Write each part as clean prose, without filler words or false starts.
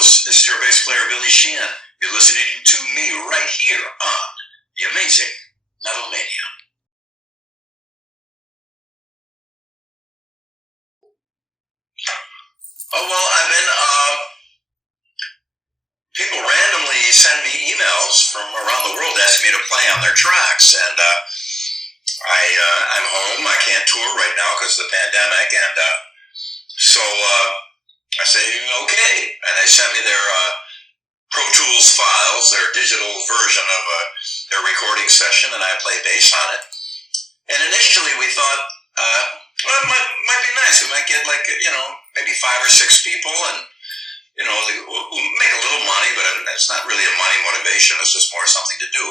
Indianapolis. This is your bass player, Billy Sheehan. You're listening to me right here on the amazing Metal Mania. Oh, well, I've been, people randomly send me emails from around the world asking me to play on their tracks, and I'm home. I can't tour right now because of the pandemic, and so I say, okay, and they send me their Pro Tools files, their digital version of their recording session, and I play bass on it. And initially we thought, well, it might be nice. We might get maybe 5 or 6 people, and we'll make a little money, but it's not really a money motivation. It's just more something to do.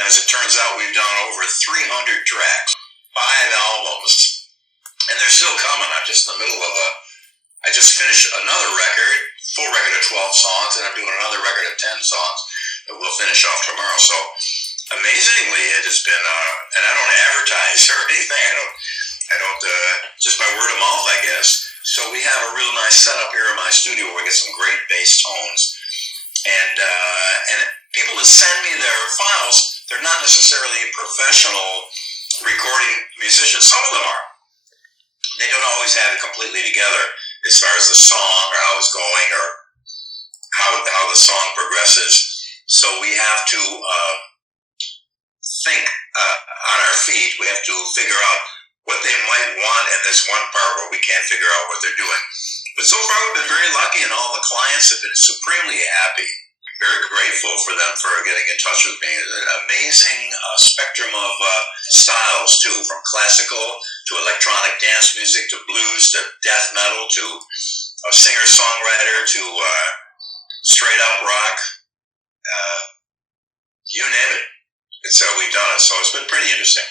And as it turns out, we've done over 300 tracks, 5 albums, and they're still coming. I'm just in the middle of I just finished another record, full record of 12 songs, and I'm doing another record of 10 songs that we'll finish off tomorrow. So amazingly, it has been, and I don't advertise or anything. I don't just by word of mouth, I guess. So we have a real nice setup here in my studio where we get some great bass tones. And people that send me their files, they're not necessarily professional recording musicians. Some of them are. They don't always have it completely together as far as the song or how it's going or how the song progresses. So we have to think on our feet. We have to figure out what they might want in this one part where we can't figure out what they're doing. But so far we've been very lucky, and all the clients have been supremely happy. Very grateful for them for getting in touch with me. An amazing spectrum of styles, too, from classical to electronic dance music to blues to death metal to a singer-songwriter to straight-up rock. You name it. We've done it, so it's been pretty interesting.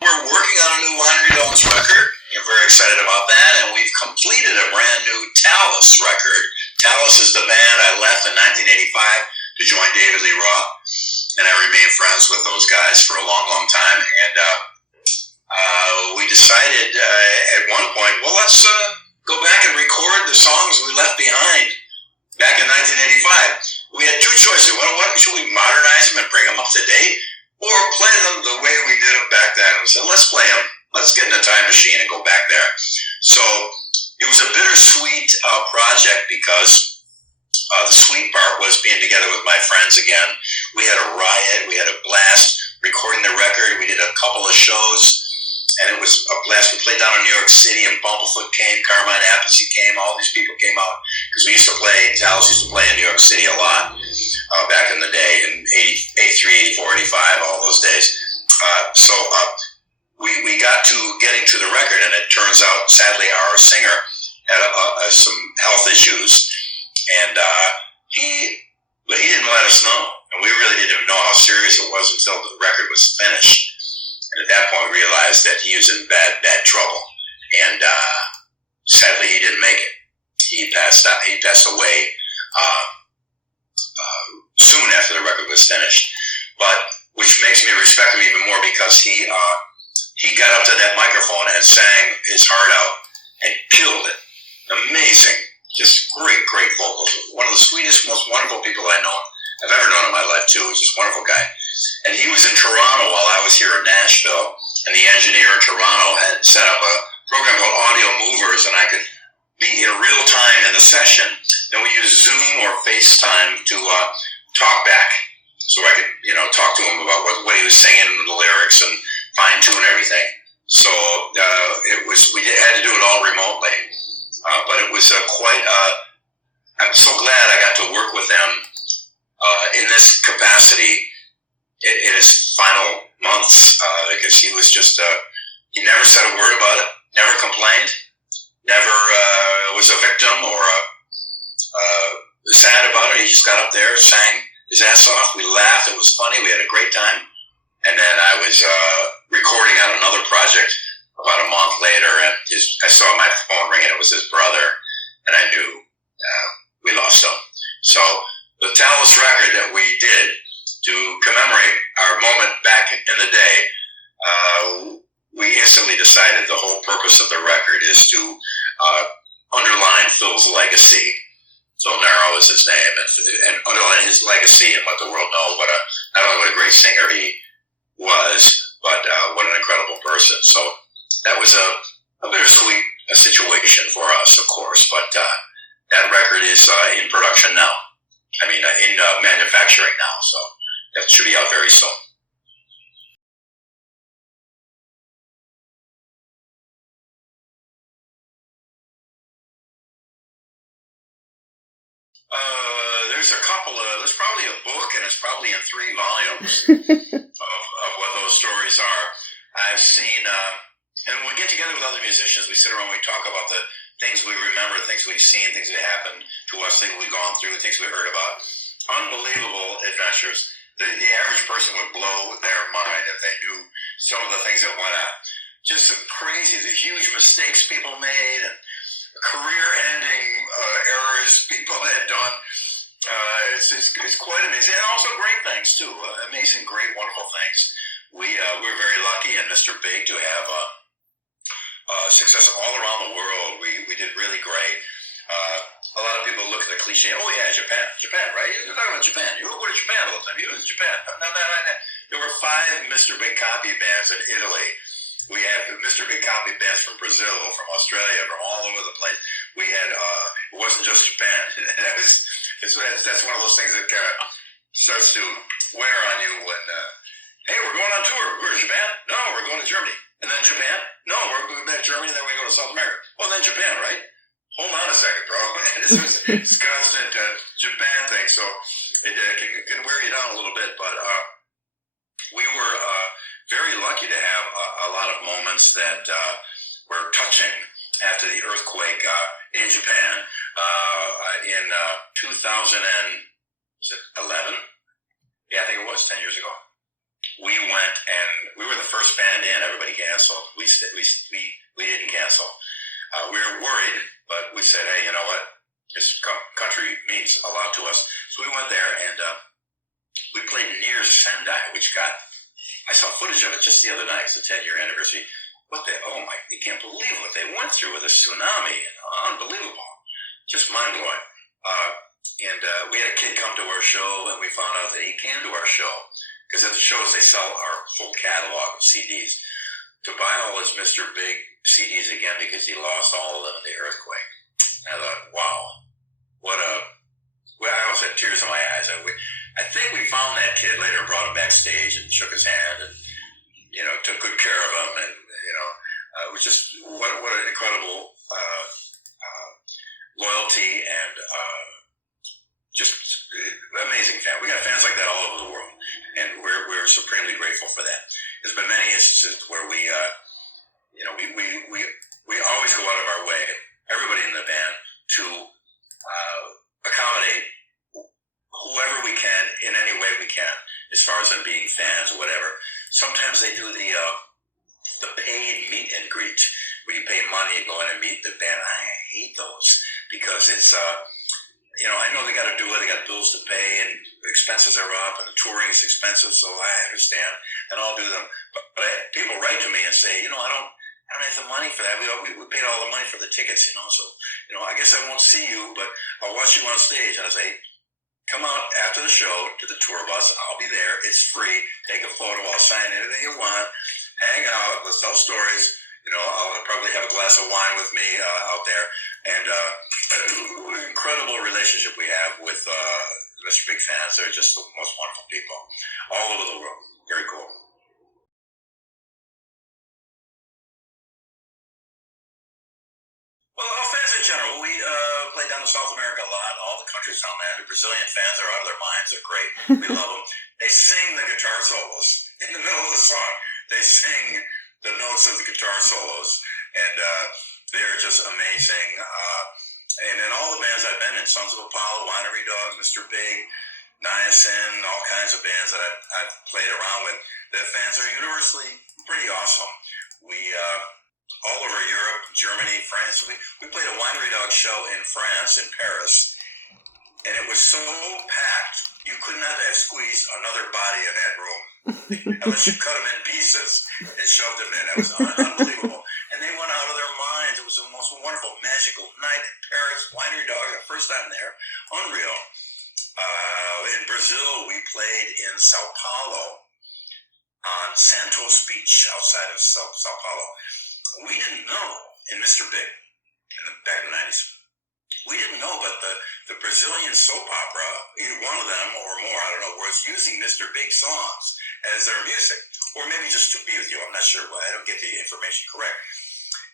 We're working on a new Winery Dogs record. We're very excited about that, and we've completed a brand new Talas record. Talas is the band I left in 1985 to join David Lee Roth, and I remained friends with those guys for a long, long time. And we decided at one point, well, let's go back and record the songs we left behind back in 1985. We had 2 choices. What should we modernize them and bring them up to date, or play them the way we did them back then? And we said, let's play them. Let's get in a time machine and go back there. So it was a bittersweet project because the sweet part was being together with my friends again. We had a riot. We had a blast recording the record. We did a couple of shows, and it was a blast. We played down in New York City, and Bumblefoot came, Carmine Appice came, all these people came out because we used to play, Talas used to play in New York City a lot back in the day, in 83, 84, 85, all those days. We got to getting to the record, and it turns out, sadly, our singer had some health issues, and he didn't let us know, and we really didn't know how serious it was until the record was finished. And at that point, we realized that he was in bad trouble, and sadly, he didn't make it. He passed away soon after the record was finished, but which makes me respect him even more because he got up to that microphone and sang his heart out and killed it. Amazing, just great vocals. One of the sweetest, most wonderful people I've ever known in my life too. He's just a wonderful guy. And he was in Toronto while I was here in Nashville, and the engineer in Toronto had set up a program called Audio Movers, and I could be in real time in the session. Then we used Zoom or FaceTime to talk back, so I could talk to him about what he was singing, the lyrics, and fine tune everything. So we had to do it all remotely, but it was quite. I'm so glad I got to work with them in this capacity in his final months because he was just he never said a word about it, never complained, never was a victim or sad about it. He just got up there, sang his ass off. We laughed. It was funny. We had a great time. And then I was recording on another project about a month later, and I saw my phone ring, and it was his brother, and I knew we lost him. So the Talas record that we did to commemorate our moment back in the day, we instantly decided the whole purpose of the record is to underline Phil's legacy. Phil Narrow is his name, and underline his legacy and let the world know not only what a great singer he was, but what an incredible person. So that was a bittersweet situation for us, of course, but that record is in production now. I mean, in manufacturing now, so that should be out very soon. There's probably a book, and it's probably in 3 volumes of what those stories are. I've seen, and when we get together with other musicians, we sit around and we talk about the things we remember, things we've seen, things that happened to us, things we've gone through, things we heard about. Unbelievable adventures. The average person would blow their mind if they knew some of the things that went on. Just some crazy, the huge mistakes people made, and career-ending errors people had done. It's quite amazing, and also great things too. Amazing, great, wonderful things. We're very lucky in Mr. Big to have success all around the world. We did really great. A lot of people look at the cliche. Oh yeah, Japan, right? You're talking about Japan. You go to Japan all the time. You go to Japan. No. There were 5 Mr. Big copy bands in Italy. We had Mr. Big copy bands from Brazil, from Australia, from all over the place. We had, it wasn't just Japan. That's one of those things that starts to wear on you when, hey, we're going on tour. We're in Japan? No, we're going to Germany. And then Japan? No, we're going back to Germany, and then we go to South America. Well, then Japan, right? Hold on a second, bro. It's constant Japan thing, so it can wear you down a little bit, but we were very lucky to have a lot of moments that were touching after the earthquake in Japan in 2011. Yeah, I think it was 10 years ago. We went and we were the first band in. Everybody canceled. We didn't cancel. We were worried, but we said, hey, you know what? This country means a lot to us. So we went there and we played near Sendai, which I saw footage of it just the other night. It's the 10-year anniversary. You can't believe what they went through with a tsunami. Unbelievable. Just mind-blowing. And we had a kid come to our show, and we found out that he came to our show because at the shows they sell our full catalog of CDs to buy all his Mr. Big CDs again because he lost all of them in the earthquake. And I thought, wow, I almost had tears in my eyes. I think we found that kid later, brought him backstage and shook his hand and, took good care of him. And, it was just, what an incredible loyalty and just amazing fan. We got fans like that all over the world, and we're supremely grateful for that. There's been many instances where we always go out of our way, everybody in the band, to accommodate whoever we can in any way we can, as far as them being fans or whatever. Sometimes they do the paid meet and greet, where you pay money and go in and meet the band. I hate those because it's I know they got to do it. They got bills to pay, and expenses are up, and the touring is expensive. So I understand, and I'll do them. But people write to me and say, I don't have the money for that. We paid all the money for the tickets, So I guess I won't see you, but I'll watch you on stage. And I say, come out after the show to the tour bus. I'll be there. It's free. Take a photo. I'll sign anything you want. Hang out. Let's tell stories. I'll probably have a glass of wine with me out there. And incredible relationship we have with Mr. Big fans. They're just the most wonderful people all over the world. Very cool. Well, our fans in general, we play down in South America a lot, all the countries down there. The Brazilian fans are out of their minds. They're great. We love them. They sing the guitar solos in the middle of the song. They sing the notes of the guitar solos, and they're just amazing. And in all the bands I've been in, Sons of Apollo, Winery Dogs, Mr. Big, Niacin, all kinds of bands that I've played around with, the fans are universally pretty awesome. We all over Europe, Germany, France. We played a Winery Dogs show in France, in Paris, and it was so packed, you could not have squeezed another body in that room unless you cut them in pieces and shoved them in. It was unbelievable. And they went out magical night in Paris. Winery Dogs, our first time there. Unreal. In Brazil, we played in Sao Paulo on Santos Beach outside of Sao Paulo. We didn't know in Mr. Big back in the 90s. We didn't know, but the Brazilian soap opera, either one of them or more, I don't know, was using Mr. Big songs as their music. Or maybe just To Be With You, I'm not sure. I don't get the information correct.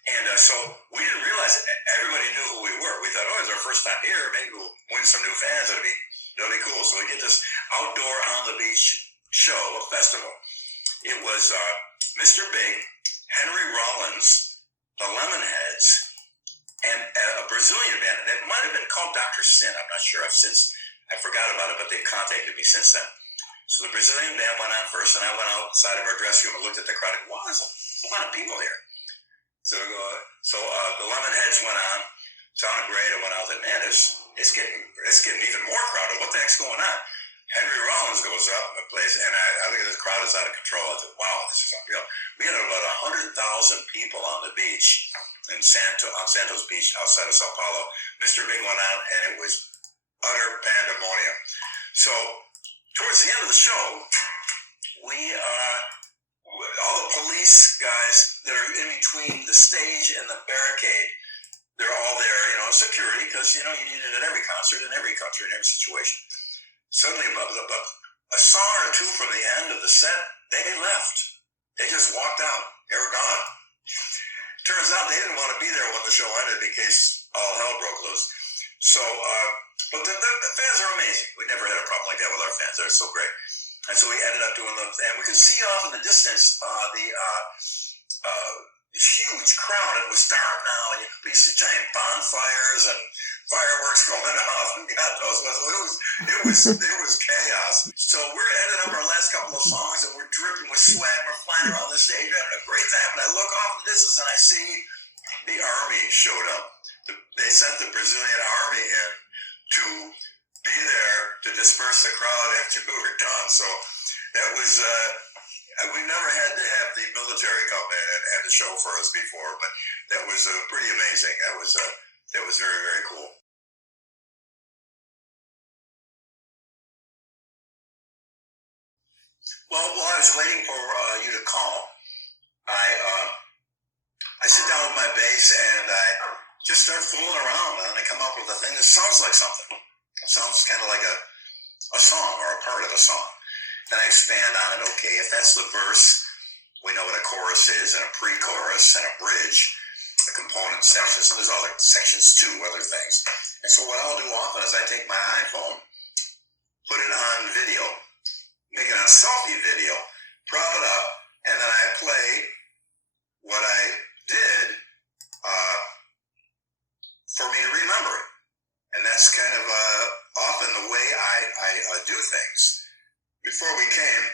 And so we didn't realize everybody knew who we were. We thought, it's our first time here. Maybe we'll win some new fans. It'll be cool. So we did this outdoor on the beach show, a festival. It was Mr. Big, Henry Rollins, the Lemonheads, and a Brazilian band. It might have been called Dr. Sin. I'm not sure. I forgot about it, but they contacted me since then. So the Brazilian band went on first, and I went outside of our dressing room and looked at the crowd and wow, there's a lot of people here. So the Lemonheads went on, sounded great. I went out and man, it's getting even more crowded. What the heck's going on? Henry Rollins goes up and plays, and I look at this crowd is out of control. I thought, wow, this is unreal. We had about 100,000 people on the beach on Santos Beach outside of Sao Paulo. Mr. Big went out, and it was utter pandemonium. So towards the end of the show, all the police guys that are in between the stage and the barricade, they're all there, security, because, you need it at every concert, in every country, in every situation. Suddenly, about a song or two from the end of the set, they left. They just walked out. They were gone. Turns out they didn't want to be there when the show ended in case all hell broke loose. So, but the fans are amazing. We never had a problem like that with our fans. They're so great. And so we ended up doing and we could see off in the distance this huge crowd. It was dark now, and we see giant bonfires and fireworks going off, and God knows what. It was chaos. So we're ending up our last couple of songs, and we're dripping with sweat. We're flying around the stage, we're having a great time. And I look off in the distance, and I see the army showed up. They sent the Brazilian army in to be there to disperse the crowd after we were done. So that was, we've never had to have the military come in and the show for us before, but that was pretty amazing. That was very, very cool. Well, while I was waiting for you to call, I sit down with my bass and I just start fooling around, and I come up with a thing that sounds like something. It sounds kind of like a song or a part of a song. Then I expand on it. Okay, if that's the verse, we know what a chorus is, and a pre-chorus, and a bridge, the component sections, and there's other sections too, other things. And so what I'll do often is I take my iPhone, put it on video, make it on selfie video, prop it up, and then I play what I did for me to remember it. And that's kind of often the way I do things. Before we came,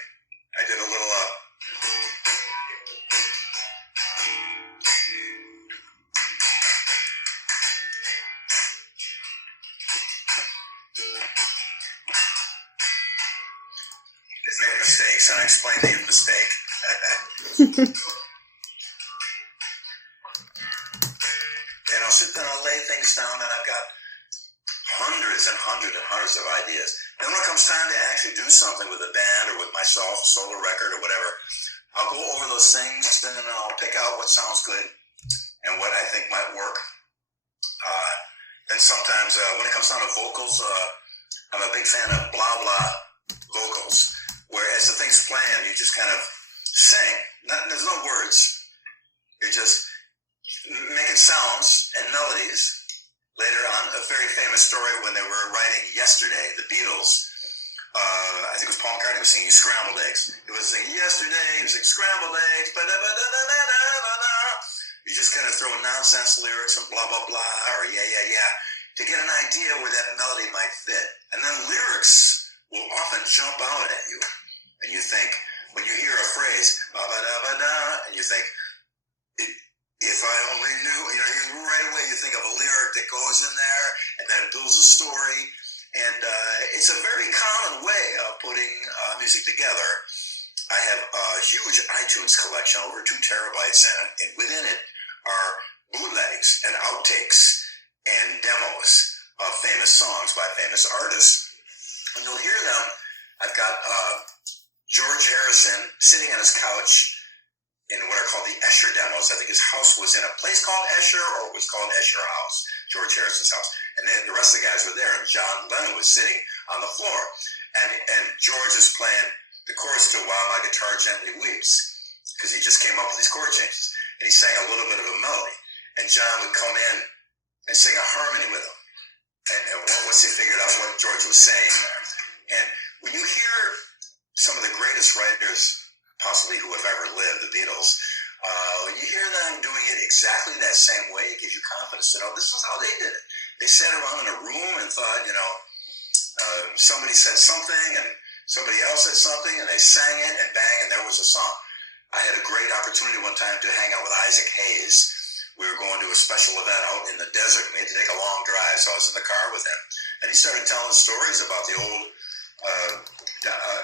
I did a little make mistakes, and I explain the mistake. And I'll sit down and lay things down, and I've got hundreds and hundreds and hundreds of ideas. Then when it comes time to actually do something with a band or with myself, solo record or whatever, I'll go over those things, and then I'll pick out what sounds good and what I think might work. Then sometimes when it comes down to vocals, I'm a big fan of blah blah vocals, where as the thing's playing, you just kind of sing. There's no words. You're just making sounds and melodies. Later on, a very famous story when they were writing Yesterday, the Beatles. I think it was Paul McCartney was singing Scrambled Eggs. It was singing Yesterday, it was like Scrambled Eggs, ba-da-ba-da-da-da-da-da. You just kind of throw nonsense lyrics and blah, blah, blah, or yeah, yeah, yeah, to get an idea where that melody might fit. And then lyrics will often jump out at you. And you think, when you hear a phrase, ba-ba-da-ba-da, and you think, if I only knew, right away you think of a lyric that goes in there, and then it builds a story. And it's a very common way of putting music together. I have a huge iTunes collection, over 2 terabytes, and within it are bootlegs and outtakes and demos of famous songs by famous artists. And you'll hear them. I've got George Harrison sitting on his couch in what are called the Escher demos. I think his house was in a place called Escher, or it was called Escher House, George Harrison's house. And then the rest of the guys were there, and John Lennon was sitting on the floor. And George is playing the chorus to While My Guitar Gently Weeps, because he just came up with these chord changes. And he sang a little bit of a melody. And John would come in and sing a harmony with him. And once he figured out what George was saying there. And when you hear some of the greatest writers, possibly who have ever lived, the Beatles, you hear them doing it exactly that same way. It gives you confidence to know this is how they did it. They sat around in a room and thought, somebody said something and somebody else said something and they sang it and bang, and there was a song. I had a great opportunity one time to hang out with Isaac Hayes. We were going to a special event out in the desert. We had to take a long drive, so I was in the car with him. And he started telling stories about the old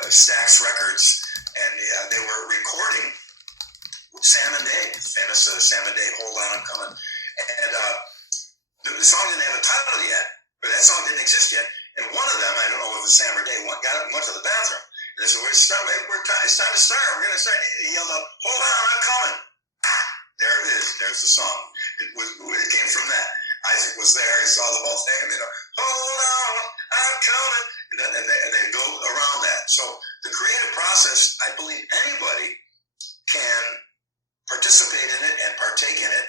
Stax records, and they were recording Sam and Dave, famous Sam and Dave, Hold On, I'm Coming. And the song didn't have a title yet, or that song didn't exist yet. And one of them, I don't know if it was Sam or Dave, went to the bathroom. And they said, it's time to start. We're going to start. He yelled out, Hold On, I'm Coming. There it is. There's the song. It came from that. Isaac was there. He saw the whole thing. And hold on, I'm coming. And they built around that. So the creative process, I believe anybody can participate in it and partake in it.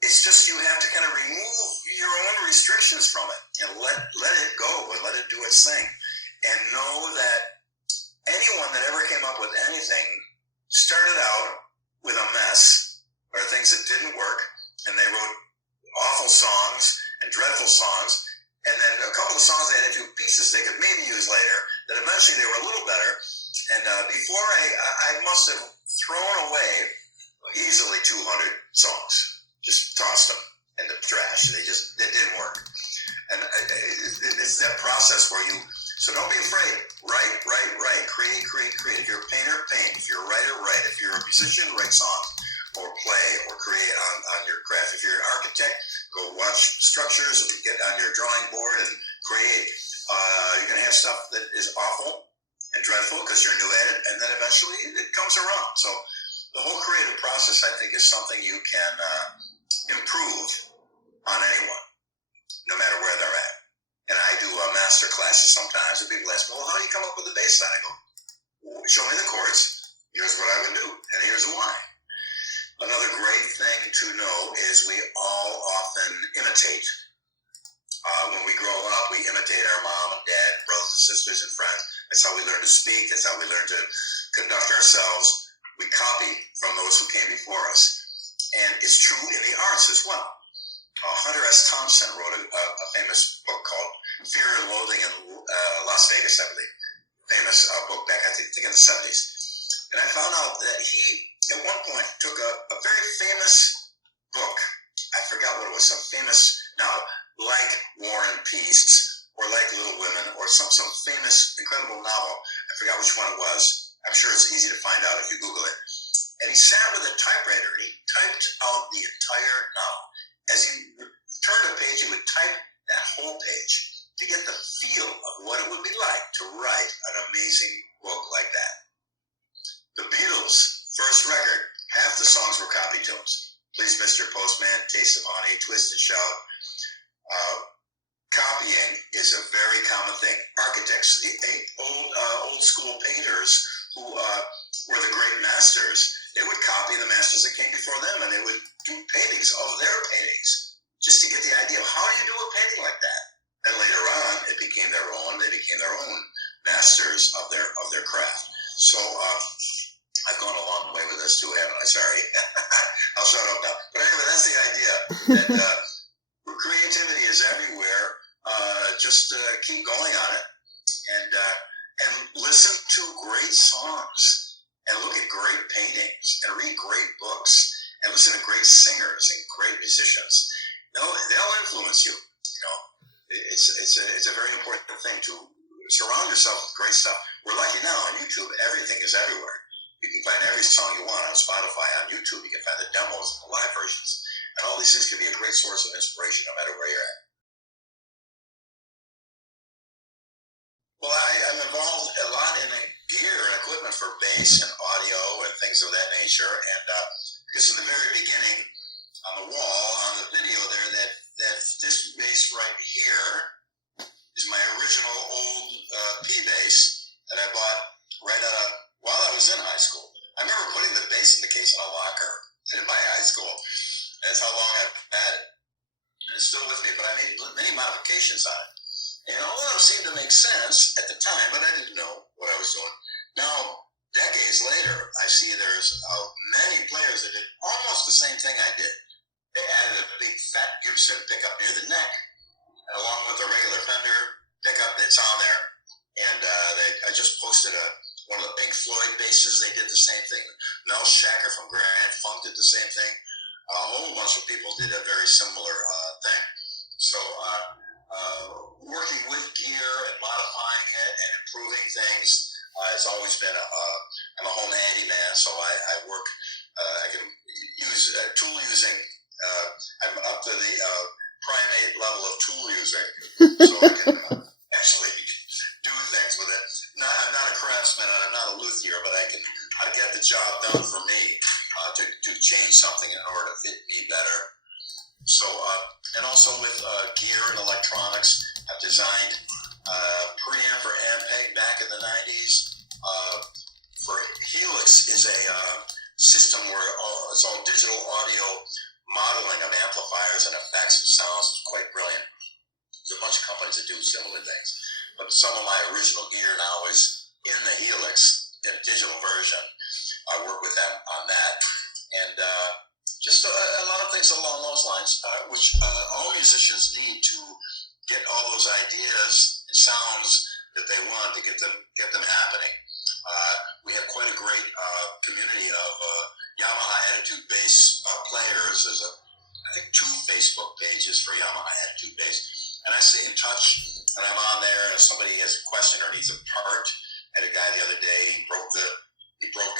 It's just you have to kind of remove your own restrictions from it and let it go and let it do its thing. And know that anyone that ever came up with anything started out with a mess or things that didn't work, and they wrote awful songs and dreadful songs, and then a couple of songs they had a few pieces they could maybe use later, that eventually they were a little better. And before I must have thrown away easily 200 songs, just tossed them in the trash. They didn't work. And it's that process where so don't be afraid. Write, create. If you're a painter, paint. If you're a writer, write. If you're a musician, write songs or play or create on your craft. If you're an architect, go watch structures and get on your drawing board and create. You're going to have stuff that is awful and dreadful because you're new at it, and then eventually it comes around. So the whole creative process, I think, is something you can improve on anyone, no matter where they're at. And I do master classes sometimes, and people ask me, well, how do you come up with the bass line? I go, show me the chords. Here's what I would do, and here's why. Another great thing to know is we all often imitate. When we grow up, we imitate our mom and dad, brothers and sisters and friends. That's how we learn to speak. That's how we learn to conduct ourselves. We copy from those who came before us. And it's true in the arts as well. Hunter S. Thompson wrote a famous book called Fear and Loathing in Las Vegas, I believe. Famous book back, I think in the 70s. And I found out that he, at one point, took a very famous book. I forgot what it was, some famous novel, like War and Peace, or like Little Women, or some famous, incredible novel. I forgot which one it was. I'm sure it's easy to find out if you Google it. And he sat with a typewriter and he typed out the entire novel. As he turned a page, he would type that whole page to get the feel of what it would be like to write an amazing book like that. The Beatles' first record, half the songs were copy tunes. Please, Mr. Postman, Taste of Honey, Twist and Shout. Copying is a very common thing. Architects, the old school painters who were the great masters, they would copy the masters that came before them, and they would do paintings of their paintings just to get the idea of how do you do a painting like that. And later on, it became their own. They became their own masters of their craft. So I've gone a long way with this too, haven't I? Sorry. I'll shut up now. But anyway, that's the idea. That creativity is everywhere. Just keep going on it, and listen to great songs, and look at great paintings, and read great books, and listen to great singers and great musicians. They'll influence you. It's a very important thing to surround yourself with great stuff. We're lucky now on YouTube; everything is everywhere. You can find every song you want on Spotify, on YouTube. You can find the demos and the live versions, and all these things can be a great great source of inspiration no matter where you're at. Well, I'm involved a lot in gear and equipment for bass and audio and things of that nature. And because in the very beginning, on the wall, on the video there, that this bass right here is my original old P bass that I bought while I was in high school. I remember putting the bass in the case in a locker in my high school. That's how long I've had it. And it's still with me, but I made many modifications on it. And all of them seemed to make sense at the time, but I didn't know what I was doing. Now, decades later, I see there's many players that did almost the same thing I did. They added a big fat Gibson pickup near the neck, and along with the regular Fender pickup that's on there. And I just posted one of the Pink Floyd basses. They did the same thing. Mel Shacker from Grand Funk did the same thing. A whole bunch of people did a very similar thing. So working with gear and modifying it and improving things has always been I'm a home handyman, so I work. I can use tool using. I'm up to the primate level of tool using, so I can actually do things with it. I'm not a craftsman, I'm not a luthier, but I get the job done for me to change something in order to fit me better. So, and also with gear and electronics, I've designed preamp for Ampeg back in the 90s. For Helix is a system where it's all digital audio modeling of amplifiers and effects and sounds. Is quite brilliant. There's a bunch of companies that do similar things. But some of my original gear now is in the Helix in a digital version. I work with them on that. And just a lot of things along those lines, which all musicians need to get all those ideas and sounds that they want to get them happening. We have quite a great community of Yamaha Attitude Bass players. There's I think 2 Facebook pages for Yamaha Attitude Bass, and I stay in touch. And I'm on there. If somebody has a question or needs a part, I had a guy the other day. He broke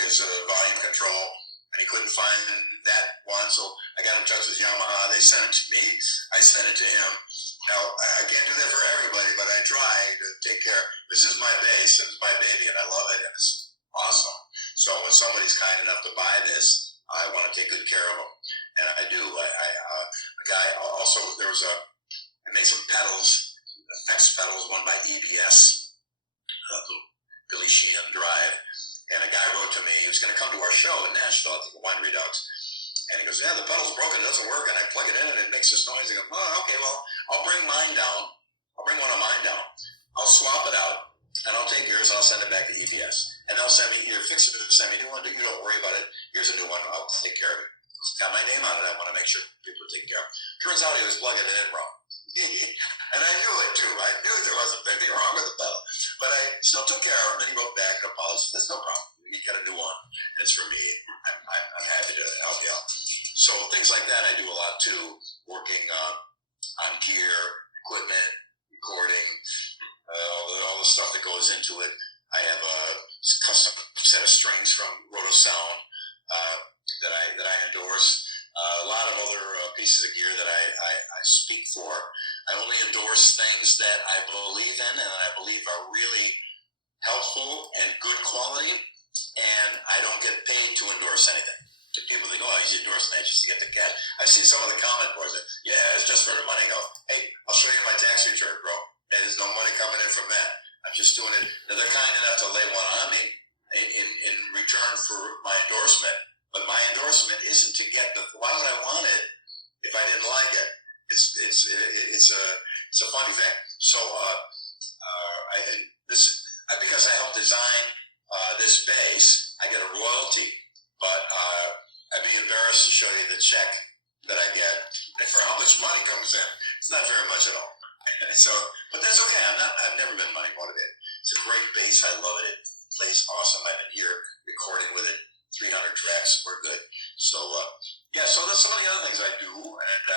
his volume control, and he couldn't find that one. So I got in touch with Yamaha. They sent it to me. I sent it to him. Now I can't do that for everybody, but I try to take care. This is my bass, and it's my baby, and I love it, and it's awesome. So when somebody's kind enough to buy this, I want to take good care of them, and I do. A guy also I made some pedals, effects pedals, one by EBS, Billy Sheehan Drive, and a guy wrote to me. He was going to come to our show in Nashville, I think, Winery Dogs, and he goes, "Yeah, the pedal's broken, it doesn't work," and I plug it in, and it makes this noise. I go, "Oh, okay, well, I'll bring mine down. I'll bring one of mine down. I'll swap it out, and I'll take yours, and I'll send it back to EBS, and they'll send me, either fix it or send me a new one. You don't worry about it. Here's a new one. I'll take care of it. It's got my name on it. I want to make sure people are taken care of." Turns out he was plugging it in wrong. And I knew it too. I knew there wasn't anything wrong with the pedal. But I still took care of him, and he wrote back and apologized. There's no problem. You get a new one. It's for me. I'm happy to help you out. So things like that I do a lot too, working on gear, equipment, recording, all the stuff that goes into it. I have a custom set of strings from Roto Sound that I endorse. A lot of other pieces of gear that I speak for. I only endorse things that I believe in and that I believe are really helpful and good quality, and I don't get paid to endorse anything. People think, "Oh, he's endorsing that just to get the cash." I've seen some of the comment boards that, "Yeah, it's just for the money." I go, "Hey, I'll show you my tax return, bro. There's no money coming in from that. I'm just doing it." Now, they're kind enough to lay one on me in return for my endorsement. But my endorsement isn't to get why would I want it if I didn't like it? It's a funny thing. So because I helped design this bass, I get a royalty. But I'd be embarrassed to show you the check that I get and for how much money comes in. It's not very much at all. So, but that's okay. I've never been money motivated. It's a great bass. I love it. It plays awesome. I've been here recording with it. 300 tracks, we're good. So, so that's some of the other things I do, and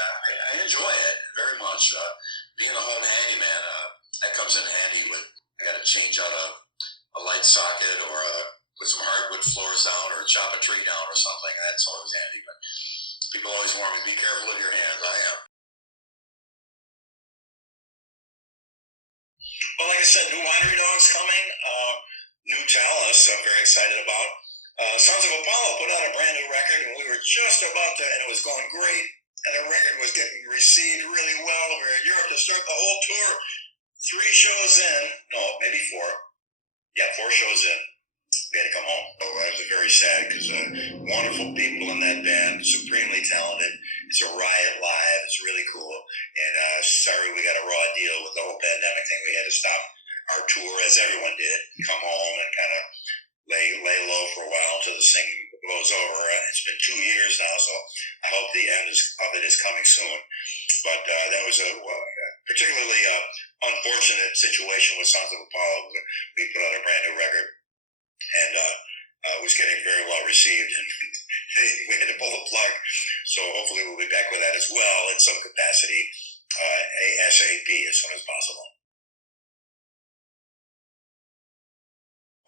I enjoy it very much. Being a home handyman, that comes in handy when I got to change out a light socket or put some hardwood floors down or chop a tree down or something. That's always handy. But People always warn me, be careful of your hands. I am. Well, like I said, new Winery Dogs coming. New Talas, I'm very excited about. Sons of Apollo put out a brand new record, and we were just about to, and it was going great, and the record was getting received really well. We were in Europe to start the whole tour. 3 shows in, no, maybe 4. Yeah, 4 shows in. We had to come home. So I was very sad because wonderful people in that band, supremely talented. It's a riot live. It's really cool. And sorry we got a raw deal with the whole pandemic thing. We had to stop our tour, as everyone did, come home and kind of lay low for a while until this thing blows over. It's been 2 years now, so I hope the end of it is coming soon. But that was a particularly unfortunate situation with Sons of Apollo. We put out a brand new record, and was getting very well received, and we had to pull the plug. So hopefully we'll be back with that as well in some capacity, ASAP, as soon as possible.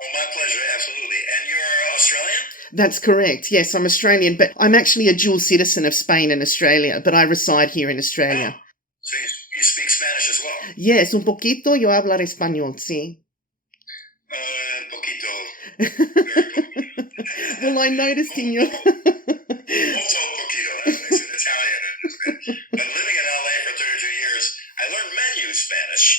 Oh, my pleasure, absolutely. And you're Australian? That's correct. Yes, I'm Australian, but I'm actually a dual citizen of Spain and Australia, but I reside here in Australia. Oh, so you speak Spanish as well? Yes, un poquito yo hablar español, sí. Poquito. Well, I noticed in your